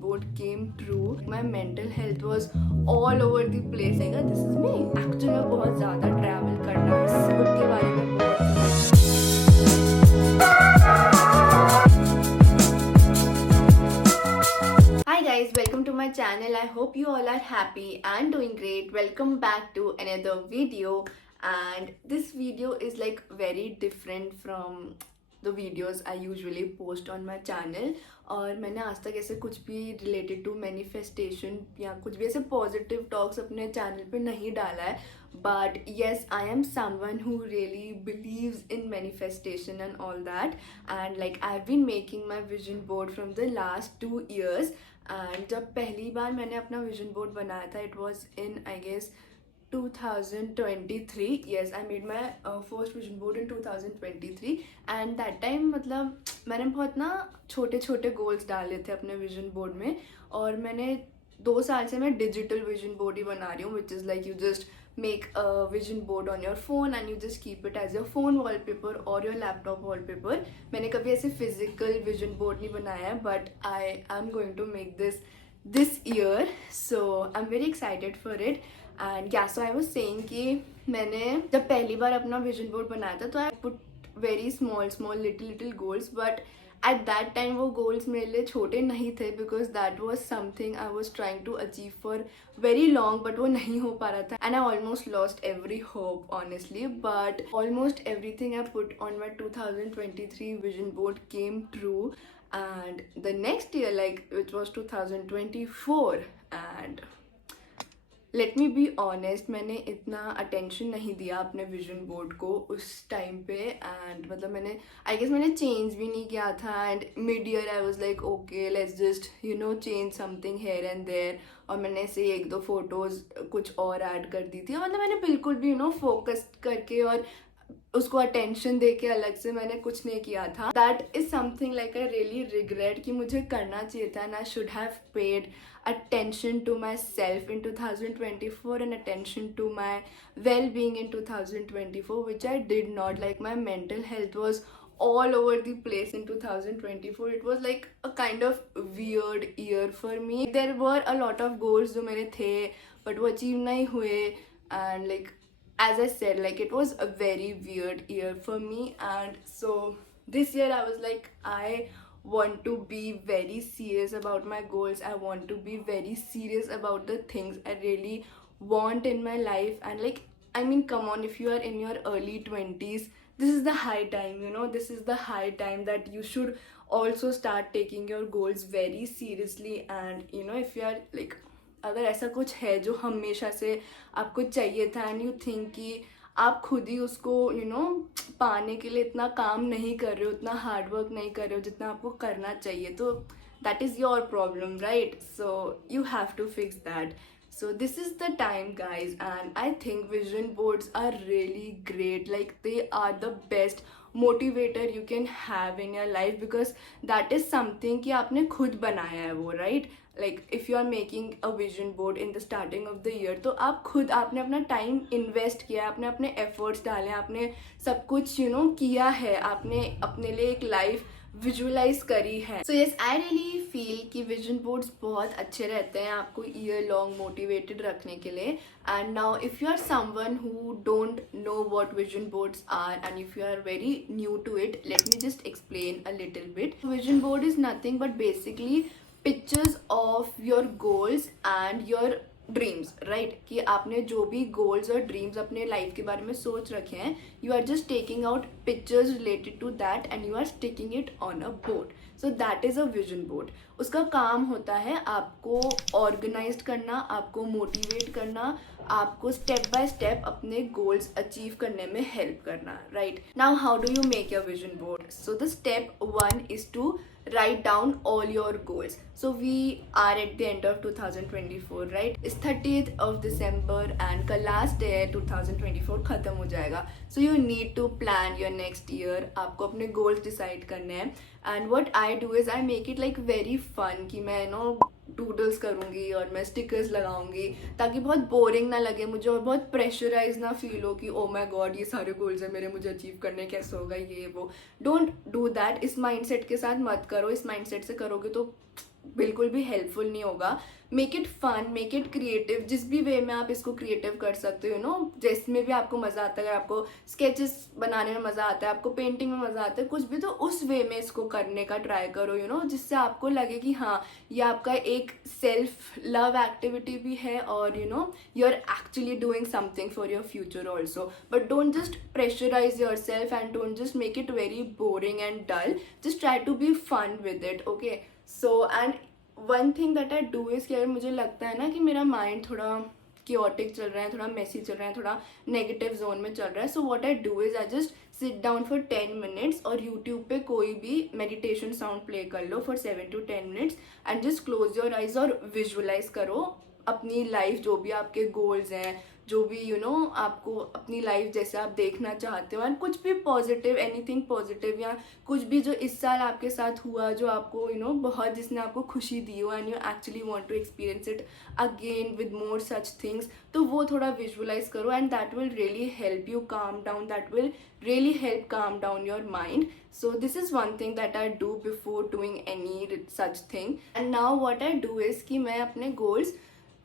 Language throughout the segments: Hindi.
board came true. My mental health was all over the place. Like, this is me. Actually मैं बहुत ज़्यादा travel करना है, food के बारे में बहुत Hi guys, welcome to my channel. I hope you all are happy and doing great. Welcome back to another video, and this video is like very different from the videos I usually post on my channel. और मैंने आज तक ऐसे कुछ भी रिलेटेड टू मैनिफेस्टेशन या कुछ भी ऐसे पॉजिटिव टॉक्स अपने चैनल पे नहीं डाला है. But yes, I am someone who really believes in manifestation and all that. And like I have been making my vision board from the last 2 years. And जब पहली बार मैंने अपना विजन बोर्ड बनाया था, it was in I guess 2023. Yes, I made my first vision board in 2023. And that time मतलब मैंने बहुत ना छोटे छोटे गोल्स डाले थे अपने विजन बोर्ड में. और मैंने 2 साल से मैं डिजिटल विजन बोर्ड ही बना रही हूँ, which is like you just make a vision board on your phone and you just keep it as your phone wallpaper or your laptop wallpaper. मैंने कभी ऐसे physical vision board नहीं बनाया है, but I am going to make this year, so I'm very excited for it. And yeah, so I was saying कि मैंने जब पहली बार अपना vision board बनाया था तो I put very small little goals, but at that time वो goals मेरे लिए छोटे नहीं थे because that was something I was trying to achieve for very long, but वो नहीं हो पा रहा था and I almost lost every hope honestly. But almost everything I put on my 2023 vision board came true. And the next year, like it was 2024, and let me be honest, मैंने इतना अटेंशन नहीं दिया अपने विजन बोर्ड को उस टाइम पे. एंड मतलब मैंने आई गेस मैंने चेंज भी नहीं किया था. And mid year I was like okay, let's just change something here and there. और मैंने ऐसे 1-2 फोटोज़ कुछ और ऐड कर दी थी. मतलब मैंने बिल्कुल भी फोकस करके और उसको अटेंशन दे के अलग से मैंने कुछ नहीं किया था. That is something like I really regret कि मुझे करना चाहिए था. And I should have paid attention to myself in 2024 and attention to my well-being in 2024, which I did not. Like my mental health was all over the place in 2024. It was like a kind of weird year for me. There were a lot of goals जो मेरे थे but वो achieve नहीं हुए. And like as I said, like it was a very weird year for me. And so this year I was like, I want to be very serious about my goals. I want to be very serious about the things I really want in my life. And like, I mean, come on, if you are in your early 20s, this is the high time, this is the high time that you should also start taking your goals very seriously. And if you are like, अगर ऐसा कुछ है जो हमेशा से आपको चाहिए था and you think कि आप खुद ही उसको पाने के लिए इतना काम नहीं कर रहे हो, उतना हार्ड वर्क नहीं कर रहे हो जितना आपको करना चाहिए, तो that is your problem, right? So you have to fix that. So this is the time, guys, and I think vision boards are really great. Like they are the best motivator you can have in your life, because that is something कि आपने खुद बनाया है वो, right? Like if you are making a vision board in the starting of the year, तो आप खुद आपने अपना टाइम इन्वेस्ट किया है, आपने अपने एफर्ट्स डाले, आपने सब कुछ किया है, आपने अपने लिए एक लाइफ विजुअलाइज करी है. सो येस, आई रियली फील कि विजन बोर्ड्स बहुत अच्छे रहते हैं आपको ईयर लॉन्ग मोटिवेटेड रखने के लिए. And now if you are someone who don't know what vision boards are and if you are very new to it, let me just explain a little bit. Vision board is nothing but basically pictures of your goals and your dreams, right? कि आपने जो भी गोल्स और ड्रीम्स अपने लाइफ के बारे में सोच रखे हैं, you are just taking out pictures related to that and you are sticking it on a board. So that is a vision board. उसका काम होता है आपको ऑर्गेनाइज करना, आपको मोटिवेट करना, आपको स्टेप बाय स्टेप अपने गोल्स अचीव करने में हेल्प करना, right? Now how do you make your vision board? So the step 1 is to write down all your goals. So we are at the end of 2024, right? It's 30th of December and का last day 2024 खत्म हो जाएगा. So you need to plan your next year. आपको अपने goals decide करने हैं. And what I do is I make it like very fun कि मैं डूडल्स करूँगी और मैं स्टिकर्स लगाऊंगी ताकि बहुत बोरिंग ना लगे मुझे और बहुत प्रेशराइज ना फील हो कि ओ माय गॉड ये सारे गोल्स हैं मेरे, मुझे अचीव करने, कैसे होगा ये वो. Don't do that. इस माइंडसेट के साथ मत करो. इस माइंडसेट से करोगे तो बिल्कुल भी हेल्पफुल नहीं होगा। Make it fun, make it creative, जिस भी वे में आप इसको क्रिएटिव कर सकते हो, यू नो, जिसमें भी आपको मज़ा आता है। अगर आपको स्केचेस बनाने में मज़ा आता है, आपको पेंटिंग में मज़ा आता है, कुछ भी, तो उस वे में इसको करने का ट्राई करो, यू नो, जिससे आपको लगे कि हाँ ये आपका एक सेल्फ लव एक्टिविटी भी है और you know you are actually doing something for your future also. But don't just pressurise yourself and don't just make it very boring and dull, just try to be fun with it, okay. So and one thing that I do is कि अगर मुझे लगता है ना कि मेरा माइंड थोड़ा क्योटिक चल रहा है, थोड़ा मेसी चल रहा है, थोड़ा नेगेटिव जोन में चल रहा है, so what I do is I just sit down for 10 minutes और यूट्यूब पे कोई भी मेडिटेशन साउंड प्ले कर लो for 7 to 10 minutes and just close your eyes और विजुअलाइज करो अपनी लाइफ, जो भी आपके गोल्स हैं, जो भी यू नो आपको अपनी लाइफ जैसे आप देखना चाहते हो, एंड कुछ भी पॉजिटिव, एनीथिंग पॉजिटिव, या कुछ भी जो इस साल आपके साथ हुआ जो आपको यू नो बहुत, जिसने आपको खुशी दी हो and you actually want to experience it again with more such things, तो वो थोड़ा विजुअलाइज करो and that will really help you calm down, that will really help calm down your mind. So this is one thing that I do before doing any such thing. And now what I do is कि मैं अपने goals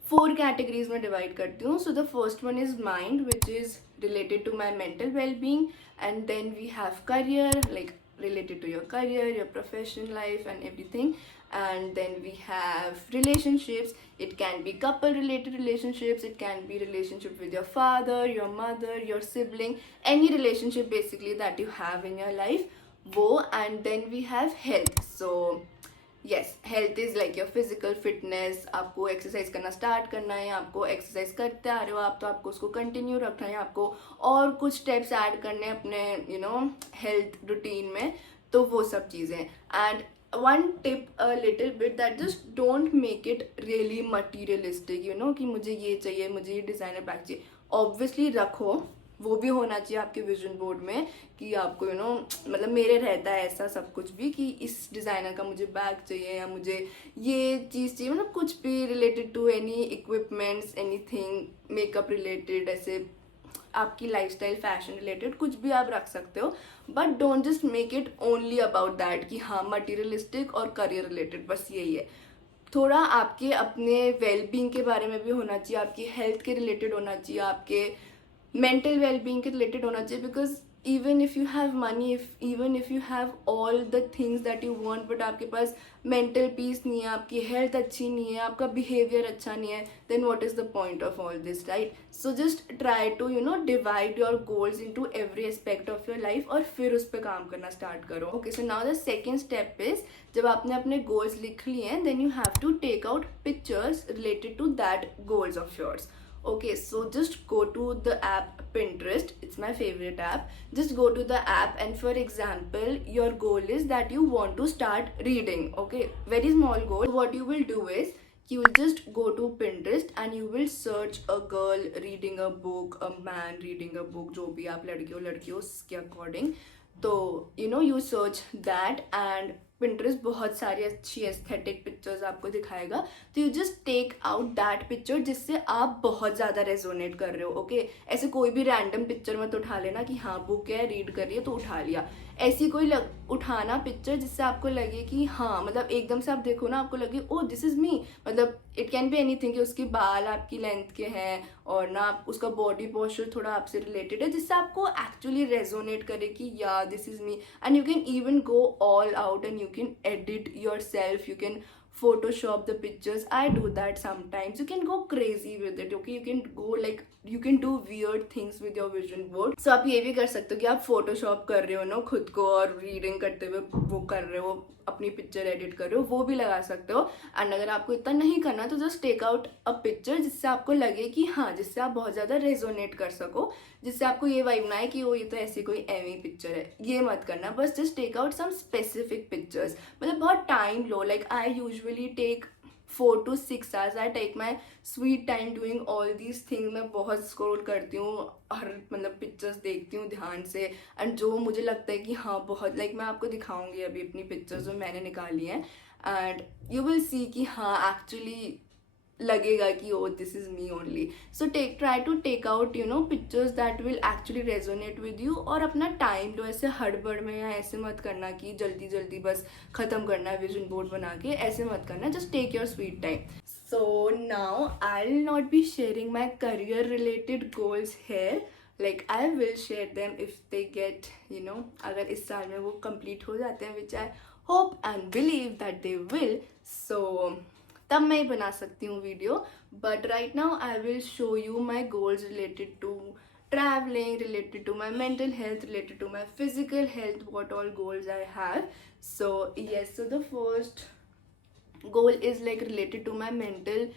4 categories में divide करती हूँ. So the first one is mind, which is related to my mental well-being, and then we have career, like related to your career, your professional life and everything. And then we have relationships. It can be couple related relationships, it can be relationship with your father, your mother, your sibling, any relationship basically that you have in your life, wo. And then we have health. So yes, health is like your physical fitness. आपको एक्सरसाइज करना स्टार्ट करना है, आपको एक्सरसाइज करते आ रहे हो आप, तो आपको उसको कंटिन्यू रखना है, आपको और कुछ स्टेप्स ऐड करने हैं अपने यू नो हेल्थ रूटीन में, तो वो सब चीज़ें। And one tip a little bit that just don't make it really materialistic, you know, कि मुझे ये चाहिए, मुझे ये डिज़ाइनर बैग चाहिए। ऑब्वियसली रखो, वो भी होना चाहिए आपके विजन बोर्ड में कि आपको यू नो मतलब मेरे रहता है ऐसा सब कुछ भी कि इस डिज़ाइनर का मुझे बैग चाहिए या मुझे ये चीज़ चाहिए, मतलब कुछ भी related to any equipments, anything makeup related, ऐसे आपकी लाइफस्टाइल फैशन रिलेटेड कुछ भी आप रख सकते हो। But don't just make it only about that कि हाँ मटीरियलिस्टिक और करियर रिलेटेड, बस यही है। थोड़ा आपके अपने वेलबींग के बारे में भी होना चाहिए, आपकी हेल्थ के रिलेटेड होना चाहिए, आपके मेंटल वेलबींग के रिलेटेड होना चाहिए। Because even if you have money, even if you have all the things that you want, but आपके पास mental peace नहीं है, आपकी health अच्छी नहीं है, आपका behavior अच्छा नहीं है, then what is the point of all this, right? So just try to you know divide your goals into every aspect of your life और फिर उस पर काम करना start करो। Okay, so now the second step is जब आपने अपने goals लिख लिए हैं, then you have to take out pictures related to that goals of yours. Okay, so just go to the app Pinterest. It's my favorite app. Just go to the app and for example, your goal is that you want to start reading. Okay, very small goal. What you will do is you will just go to Pinterest and you will search a girl reading a book, a man reading a book, जो भी आप लड़की हो उसके according. तो you know you search that and Pinterest बहुत सारी अच्छी एस्थेटिक पिक्चर्स आपको दिखाएगा, तो you just take out that picture जिससे आप बहुत ज़्यादा रेजोनेट कर रहे हो। ओके, ऐसे कोई भी रैंडम पिक्चर मत उठा लेना कि हाँ बुक है रीड कर रही है तो उठा लिया। ऐसी कोई उठाना पिक्चर जिससे आपको लगे कि हाँ मतलब एकदम से आप देखो ना आपको लगे ओ दिस इज़ मी, मतलब इट कैन बी एनीथिंग कि उसके बाल आपकी लेंथ के हैं और ना उसका बॉडी पोस्चर थोड़ा आपसे रिलेटेड है, जिससे आपको एक्चुअली रेजोनेट करे कि या this is me. And you can even go all out and you can edit yourself, you can photoshop the pictures. I do that sometimes. You can go crazy with it. Okay, you can go like you can do weird things with your vision board. So आप ये भी कर सकते हो कि आप photoshop कर रहे हो ना खुद को और रीडिंग करते हुए वो कर रहे हो, अपनी पिक्चर एडिट कर रहे हो, वो भी लगा सकते हो। एंड अगर आपको इतना नहीं करना तो just take out a picture जिससे आपको लगे कि हाँ, जिससे आप बहुत ज़्यादा रेजोनेट कर सको, जिससे आपको ये वाइब ना आए कि वो ये तो ऐसी कोई एवी पिक्चर है, ये मत करना। बस just take out some specific pictures, मतलब बहुत टाइम लो। Like I usually take 4 to 6 hours. I take my sweet time doing all these things. मैं बहुत स्क्रॉल करती हूँ, हर मतलब पिक्चर्स देखती हूँ ध्यान से, एंड जो मुझे लगता है कि हाँ बहुत लाइक मैं आपको दिखाऊंगी अभी अपनी पिक्चर्स जो मैंने निकाली हैं, एंड यू विल सी कि हाँ एक्चुअली लगेगा कि oh this is me only. So try to take out pictures that will actually resonate with you, और अपना टाइम लो. ऐसे हड़बड़ में या ऐसे मत करना कि जल्दी जल्दी बस ख़त्म करना है विजन बोर्ड बना के, ऐसे मत करना. Just take your sweet time. So now I'll not be sharing my career related goals here. Like I will share them if they get, अगर इस साल में वो complete हो जाते हैं, which I hope and believe that they will. So तब मैं ही बना सकती हूँ video. But right now I will show you my goals related to traveling, related to my mental health, related to my physical health, what all goals I have. So yes, so the first goal is like related to my mental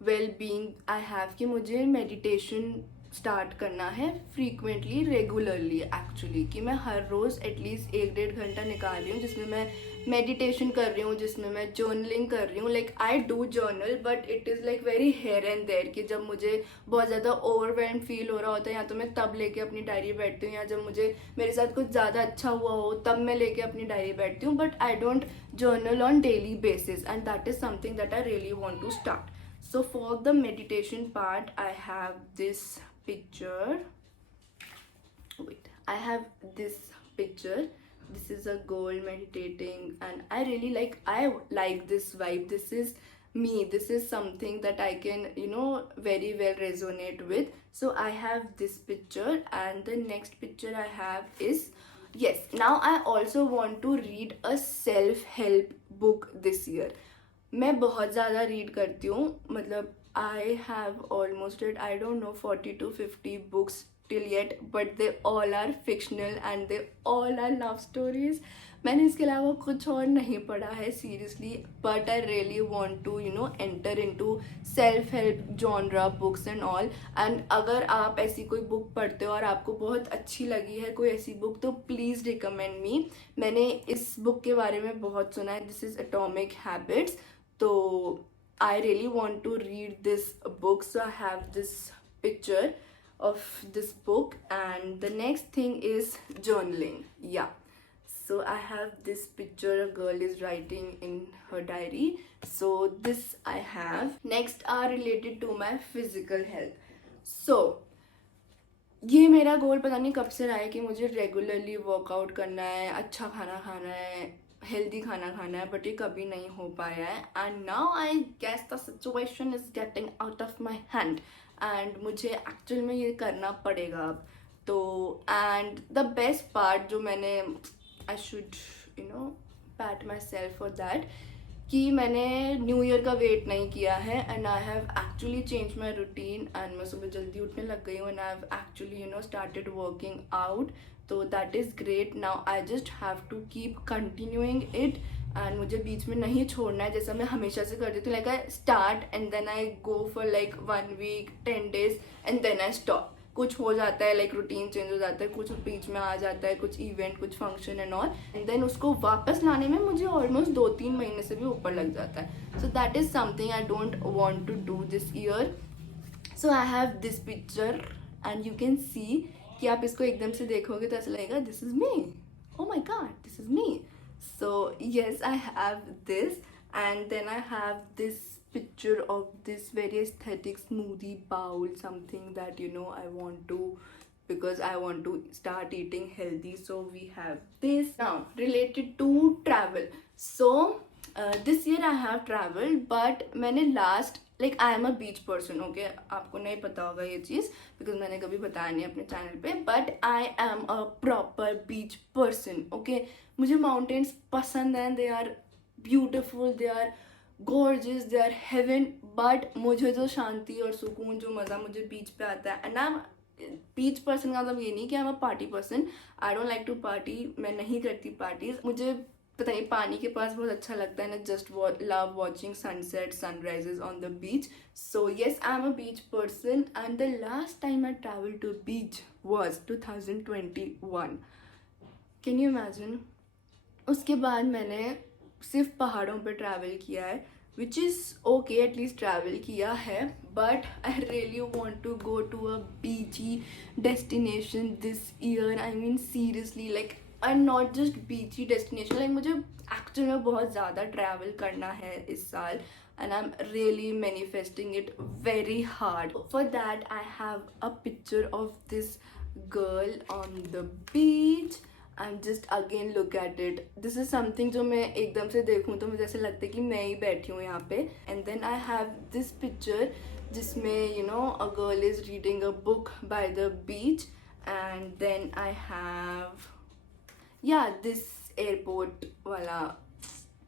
well being. I have कि मुझे मेडिटेशन स्टार्ट करना है फ्रीक्वेंटली, रेगुलरली एक्चुअली, कि मैं हर रोज़ एटलीस्ट 1-1.5 घंटा निकाल रही हूँ जिसमें मैं मेडिटेशन कर रही हूँ, जिसमें मैं जर्नलिंग कर रही हूँ. Like I do journal but it is like very here and there, कि जब मुझे बहुत ज़्यादा ओवरवेल्म फील हो रहा होता है या तो मैं तब लेके अपनी डायरी बैठती हूँ, या जब मुझे मेरे साथ कुछ ज़्यादा अच्छा हुआ हो तब मैं लेके अपनी डायरी बैठती हूँ. But I don't journal on daily basis, and that is something that I really want to start. So for the meditation part, I have this picture. Wait, I have this picture. This is a girl meditating, and I like this vibe. This is me. This is something that I can very well resonate with. So I have this picture, and the next picture I have is, yes, now I also want to read a self help book this year. मैं बहुत ज़्यादा रीड करती हूँ, मतलब I have almost read, I don't know, 40 to 50 books till yet, but they all are fictional and they all are love stories. मैंने इसके अलावा कुछ और नहीं पढ़ा है seriously, but I really want to enter into self help genre books and all. And अगर आप ऐसी कोई बुक पढ़ते हो और आपको बहुत अच्छी लगी है कोई ऐसी बुक, तो प्लीज़ रिकमेंड मी. मैंने इस बुक के बारे में बहुत सुना है. This is atomic habits. तो I really want to read this book. So I have this picture of this book, and the next thing is journaling. Yeah, so I have this picture, a girl is writing in her diary. So this I have. Next are related to my physical health. So ये मेरा गोल पता नहीं कब से रहा है कि मुझे रेगुलरली वर्कआउट करना है, अच्छा खाना खाना है, हेल्दी खाना खाना है, बट ये कभी नहीं हो पाया है. And now I guess the situation is getting out of my hand, and मुझे एक्चुअल में ये करना पड़ेगा अब. तो एंड द बेस्ट पार्ट जो मैंने, I should pat myself for that, कि मैंने न्यू ईयर का वेट नहीं किया है. And I have actually change my routine, and मैं सुबह जल्दी उठने लग गई हूँ. And I have actually started working out. तो that is great. Now I just have to keep continuing it, and मुझे बीच में नहीं छोड़ना है जैसा मैं हमेशा से करती हूँ. Like I start and then I go for like 1 week 10 days and then I stop. कुछ हो जाता है, लाइक रूटीन चेंज हो जाता है, कुछ बीच में आ जाता है, कुछ इवेंट, कुछ function and all, and then उसको वापस लाने में मुझे ऑलमोस्ट 2-3 महीने से भी ऊपर लग जाता है. So that is something I don't want to do this year. So I have this picture and you can see कि आप इसको एकदम से देखोगे तो ऐसा लगेगा this is me, oh my god this is me. So yes, I have this, and then I have this picture of this very aesthetic smoothie bowl, something that I want to, because I want to start eating healthy. So we have this. Now related to travel, so this year I have traveled, but मैंने last, like I am a beach person, okay, आपको नहीं पता होगा ये चीज़ because मैंने कभी बताया नहीं अपने चैनल पे, but I am a proper beach person, okay. मुझे mountains पसंद हैं, they are beautiful, they are gorgeous, they are heaven, but मुझे जो शांति और सुकून, जो मज़ा मुझे बीच पे आता है, and I am beach person का मतलब ये नहीं कि I am a party person. I don't like to party, मैं नहीं करती पार्टीज. मुझे पता नहीं पानी के पास बहुत अच्छा लगता है ना, just love watching sunset sunrises on the beach. So yes, I am a beach person, and the last time I travel to beach was 2021. Can you imagine? उसके बाद मैंने सिर्फ पहाड़ों पे ट्रैवल किया है, which is okay, at least travel किया है, but I really want to go to a beachy destination this year. I mean seriously, like and not just beachy destination, like मुझे एक्चुअल में बहुत ज़्यादा ट्रैवल करना है इस साल. and I'm really manifesting it very hard. For that I have a picture of this girl on the beach. I'm just again look at it. This is something जो मैं एकदम से देखूं तो मुझे ऐसे लगता है कि मैं ही बैठी हूँ यहाँ पे. And then I have this picture जिसमें you know a girl is reading a book by the beach. And then I have this airport wala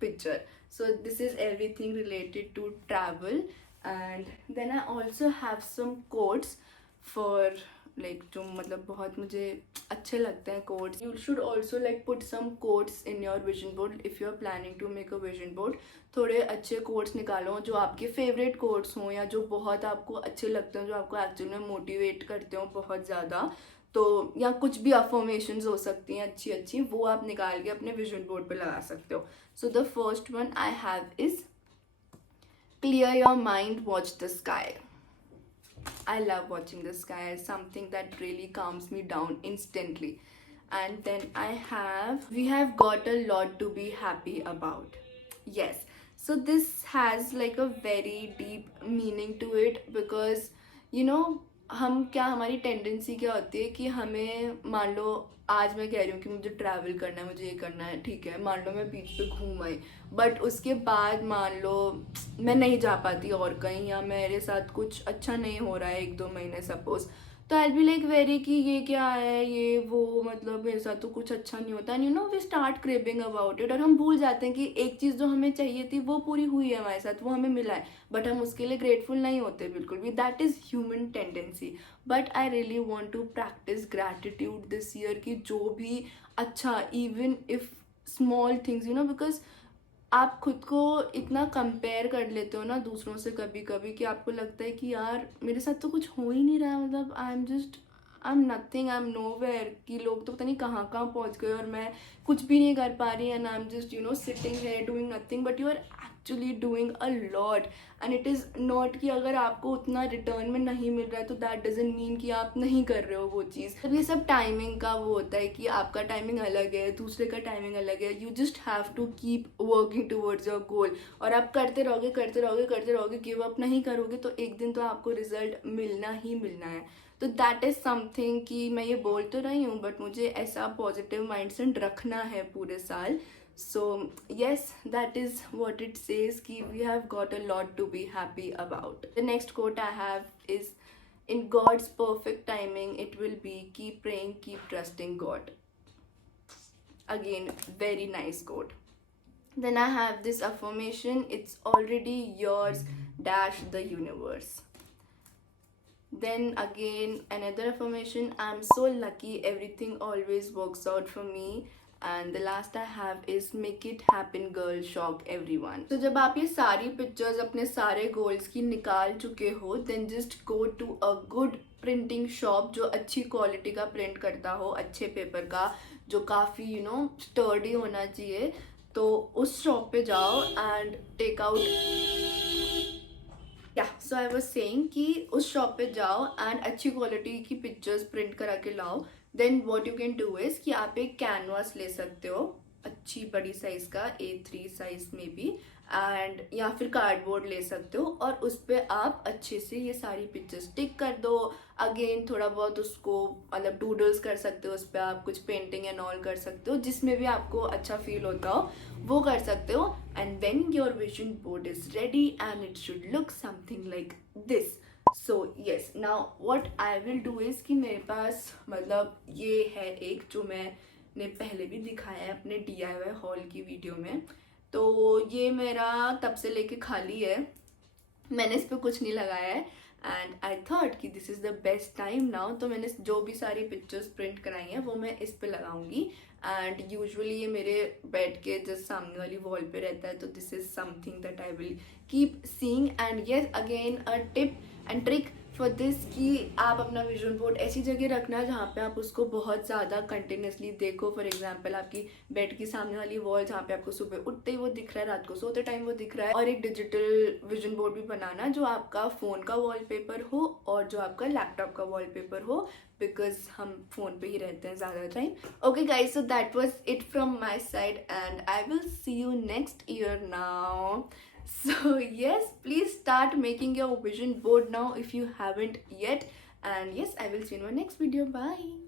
picture. So this is everything related to travel. And then I also have some quotes for like जो मतलब बहुत मुझे अच्छे लगते हैं quotes. You should also like put some quotes in your vision board if you are planning to make a vision board. थोड़े अच्छे quotes निकालो जो आपके favorite quotes हों या जो बहुत आपको अच्छे लगते हैं, जो आपको एक्चुअल में मोटिवेट करते हो बहुत ज़्यादा. तो या कुछ भी अफर्मेशंस हो सकती हैं अच्छी अच्छी, वो आप निकाल के अपने विजन बोर्ड पे लगा सकते हो. So the first one I have is clear your mind, watch the sky. I love watching the sky. It's something that really calms me down instantly. And then we have got a lot to be happy about. Yes. So this has like a very deep meaning to it because you know हमारी टेंडेंसी क्या होती है कि हमें मान लो आज मैं कह रही हूँ कि मुझे ट्रैवल करना है, मुझे ये करना है, ठीक है, मान लो मैं बीच पे घूम आई, बट उसके बाद मान लो मैं नहीं जा पाती और कहीं, या मेरे साथ कुछ अच्छा नहीं हो रहा है 1-2 महीने सपोज, तो आई बी लाइक वेरी कि ये क्या है, ये वो, मतलब मेरे साथ तो कुछ अच्छा नहीं होता. And you know we start craving about it, और हम भूल जाते हैं कि एक चीज़ जो हमें चाहिए थी वो पूरी हुई है हमारे साथ, वो हमें मिला है, बट हम उसके लिए ग्रेटफुल नहीं होते बिल्कुल भी. That is human tendency. But I really want to practice gratitude this year कि जो भी अच्छा, even if small things you know, because आप खुद को इतना कंपेयर कर लेते हो ना दूसरों से कभी कभी कि आपको लगता है कि यार मेरे साथ तो कुछ हो ही नहीं रहा है, मतलब I am nothing, I am nowhere, कि लोग तो पता नहीं कहाँ कहाँ पहुँच गए और मैं कुछ भी नहीं कर पा रही. And I am just you know sitting है doing nothing, but you are actually doing a lot. And it is not कि अगर आपको उतना रिटर्न में नहीं मिल रहा है तो दैट डजंट मीन कि आप नहीं कर रहे हो वो चीज़. अब ये सब टाइमिंग का वो होता है कि आपका टाइमिंग अलग है, दूसरे का टाइमिंग अलग है. You just have to keep working towards your goal, और आप करते रहोगे, गिव अप नहीं करोगे तो एक दिन तो आपको रिजल्ट मिलना ही मिलना है. तो दैट इज़ समथिंग कि मैं ये बोल तो रही हूँ बट मुझे ऐसा पॉजिटिव माइंडसेट रखना है पूरे साल. So yes, that is what it says ki we have got a lot to be happy about. The next quote I have is, in God's perfect timing it will be, keep praying, keep trusting God. Again, very nice quote. Then I have this affirmation, it's already yours dash the universe. Then again another affirmation, I'm so lucky, everything always works out for me. And the last I have is, make it happen girl, shock everyone. तो जब आप ये सारी पिक्चर्स अपने सारे गोल्स की निकाल चुके हो, then just go to a good printing shop जो अच्छी क्वालिटी का प्रिंट करता हो, अच्छे पेपर का, जो काफ़ी यू नो स्टर्डी होना चाहिए, तो उस शॉप पे जाओ and take out. So I was saying कि उस शॉप पे जाओ एंड अच्छी क्वालिटी की पिक्चर्स प्रिंट करा के लाओ. Then what you can do is कि आप एक कैनवास ले सकते हो अच्छी बड़ी साइज़ का, A3 साइज में भी, एंड या फिर कार्डबोर्ड ले सकते हो और उस पर आप अच्छे से ये सारी पिक्चर्स टिक कर दो. अगेन थोड़ा बहुत उसको मतलब डूडल्स कर सकते हो, उस पर आप कुछ पेंटिंग एंड ऑल कर सकते हो, जिसमें भी आपको अच्छा फील होता हो वो कर सकते हो. And then your vision board is ready and it should look something like this. So yes, now what I will do is कि मेरे पास मतलब ये है एक जो मैंने पहले भी दिखाया है अपने DIY हॉल की वीडियो में. तो ये मेरा तब से लेके खाली है, मैंने इस पर कुछ नहीं लगाया है. एंड आई थॉट कि this is the best time now, तो मैंने जो भी सारी पिक्चर्स प्रिंट कराई हैं वो मैं इस पे लगाऊंगी. एंड यूजुअली ये मेरे बेड के जस्ट सामने वाली वॉल पे रहता है, तो this is something that I will keep seeing. And yes, again a tip and trick for this कि आप अपना विजन बोर्ड ऐसी जगह रखना जहाँ पे आप उसको बहुत ज़्यादा कंटिन्यूसली देखो. फॉर एग्जांपल आपकी बेड की सामने वाली वॉल जहाँ पे आपको सुबह उठते ही वो दिख रहा है, रात को सोते टाइम वो दिख रहा है. और एक डिजिटल विजन बोर्ड भी बनाना जो आपका फ़ोन का वॉलपेपर हो और जो आपका लैपटॉप का वॉलपेपर हो, बिकॉज हम फ़ोन पे ही रहते हैं ज़्यादा time. Okay guys, so that was it from my side and I will see you next year now. So yes, please start making your vision board now if you haven't yet. And yes, I will see you in my next video. Bye.